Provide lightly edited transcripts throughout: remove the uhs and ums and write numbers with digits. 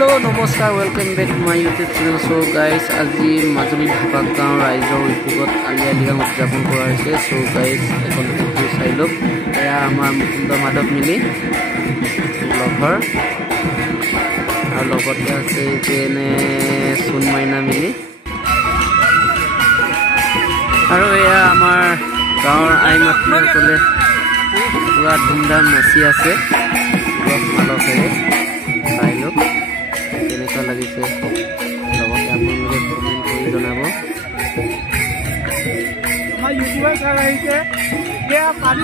Hello, namaskar, welcome back to my YouTube channel. So guys, আজি Majuli Dhapak Gaon ৰাইজৰ উদ্যোগত আলিয়া লিগাং উদযাপন কৰা হৈছে. So guys, এখন ফটো চাই লওক. এয়া আমাৰ মুকুন্দ মাধৱ মিলি লগৰ আৰু লগতে আছে যেনে সুন মাইনা মিলি আৰু এয়া আমাৰ গাঁৱৰ আই মাতৃসকলে পুৰা ধুমধাম নাচি আছে. ভালকে চাই লওক কেনেকুৱা লাগিছে, লগতে আপোনালোকে কমেণ্ট কৰি জনাব. আমাৰ ইউটিউবৰ চাই আহিছে এতিয়া পাৰি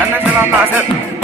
Ana salah nasib.